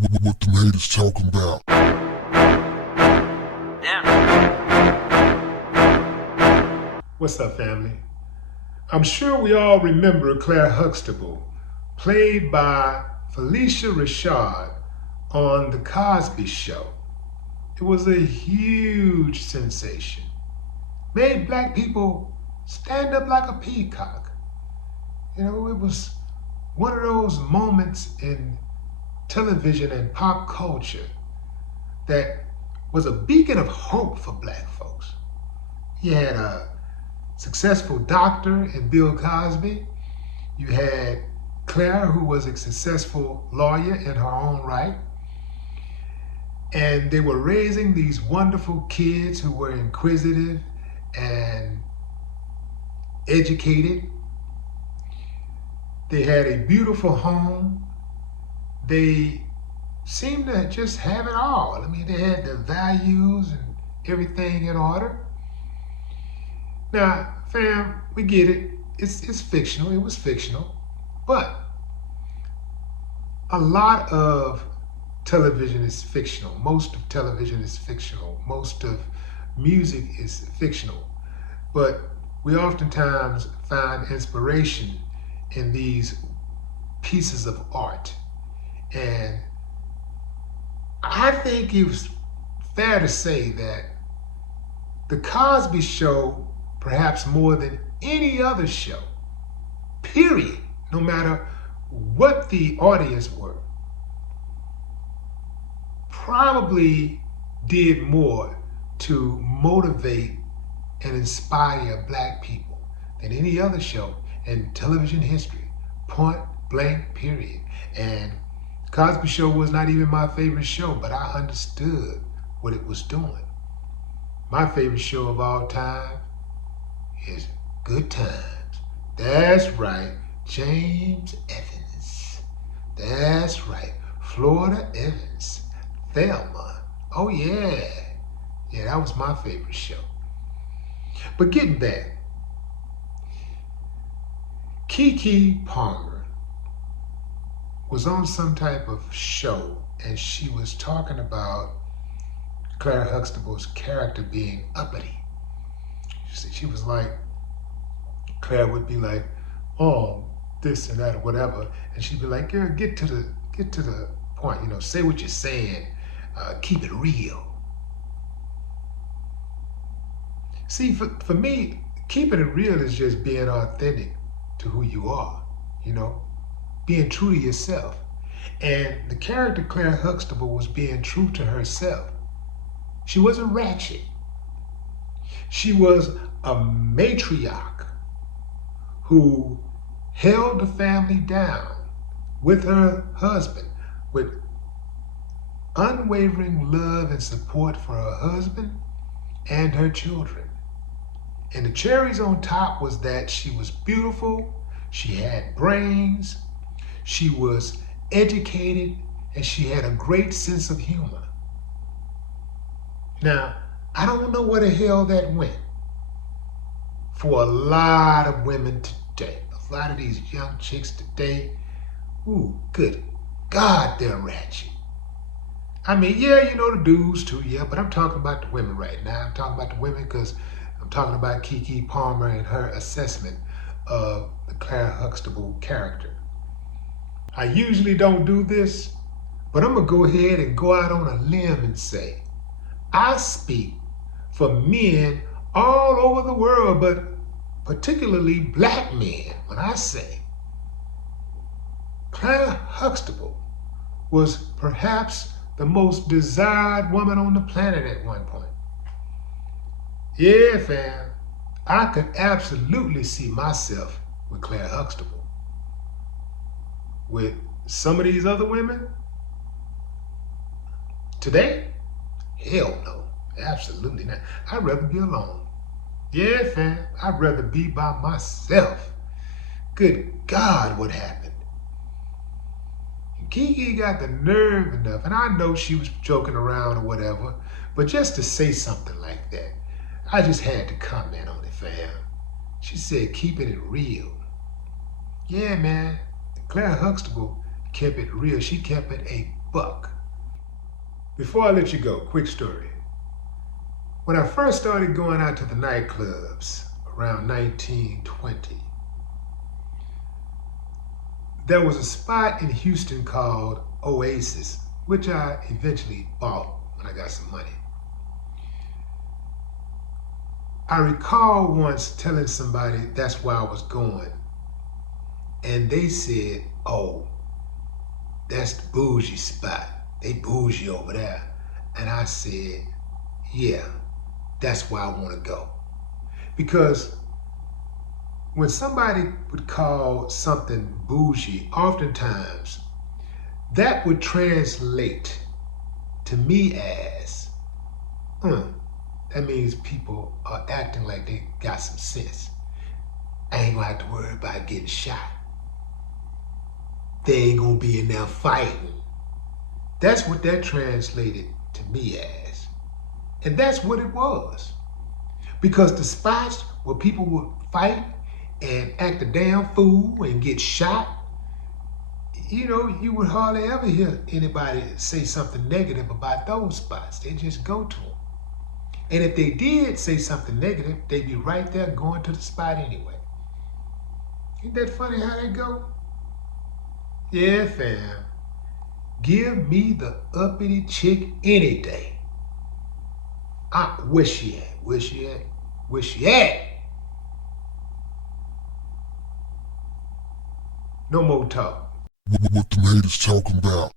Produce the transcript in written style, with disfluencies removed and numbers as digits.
What them haters talking about? What's up, family? I'm sure we all remember Claire Huxtable, played by Felicia Rashad on The Cosby Show. It was a huge sensation. Made black people stand up like a peacock. You know, it was one of those moments in television and pop culture that was a beacon of hope for black folks. You had a successful doctor in Bill Cosby. You had Claire, who was a successful lawyer in her own right. And they were raising these wonderful kids who were inquisitive and educated. They had a beautiful home. They seemed to just have it all. I mean, they had their values and everything in order. Now, fam, we get it. It's fictional. It was fictional. But a lot of television is fictional. Most of television is fictional. Most of music is fictional. But we oftentimes find inspiration in these pieces of art. And I think it's fair to say that The Cosby Show, perhaps more than any other show, period, no matter what the audience were, probably did more to motivate and inspire black people than any other show in television history, point blank, period. And Cosby Show was not even my favorite show, but I understood what it was doing. My favorite show of all time is Good Times. That's right, James Evans. That's right, Florida Evans. Thelma. Oh yeah. Yeah, that was my favorite show. But getting back, Keke Palmer was on some type of show and she was talking about Claire Huxtable's character being uppity. She was like, Claire would be like, oh, this and that or whatever, and she'd be like, girl, get to the point, you know, say what you're saying, keep it real. See, for me, keeping it real is just being authentic to who you are, you know, being true to yourself. And the character Claire Huxtable was being true to herself. She wasn't ratchet. She was a matriarch who held the family down with her husband, with unwavering love and support for her husband and her children. And the cherries on top was that she was beautiful, she had brains, she was educated, and she had a great sense of humor. Now, I don't know where the hell that went for a lot of women today. A lot of these young chicks today, ooh, good God, they're ratchet. I mean, yeah, you know the dudes too, yeah, but I'm talking about the women right now. I'm talking about the women because I'm talking about Keke Palmer and her assessment of the Claire Huxtable character. I usually don't do this, but I'm gonna go ahead and go out on a limb and say, I speak for men all over the world, but particularly black men, when I say Claire Huxtable was perhaps the most desired woman on the planet at one point. Yeah, fam, I could absolutely see myself with Claire Huxtable. With some of these other women, today, hell no, absolutely not. I'd rather be alone. Yeah, fam, I'd rather be by myself. Good God, what happened? Keke got the nerve enough, and I know she was joking around or whatever, but just to say something like that, I just had to comment on it, fam. She said, keeping it real. Yeah, man, Claire Huxtable kept it real. She kept it a buck. Before I let you go, quick story. When I first started going out to the nightclubs around 1920, there was a spot in Houston called Oasis, which I eventually bought when I got some money. I recall once telling somebody that's where I was going, and they said, "Oh, that's the bougie spot. They bougie over there." And I said, "Yeah, that's where I want to go." Because when somebody would call something bougie, oftentimes that would translate to me as, that means people are acting like they got some sense. I ain't gonna have to worry about getting shot. They ain't gonna be in there fighting. That's what that translated to me as. And that's what it was. Because the spots where people would fight and act a damn fool and get shot, you would hardly ever hear anybody say something negative about those spots. They just go to them. And if they did say something negative, they'd be right there going to the spot anyway. Ain't that funny how they go? Yeah, fam. Give me the uppity chick any day. Where she at? Where she at? Where she at? No more talk. What the haters talking about?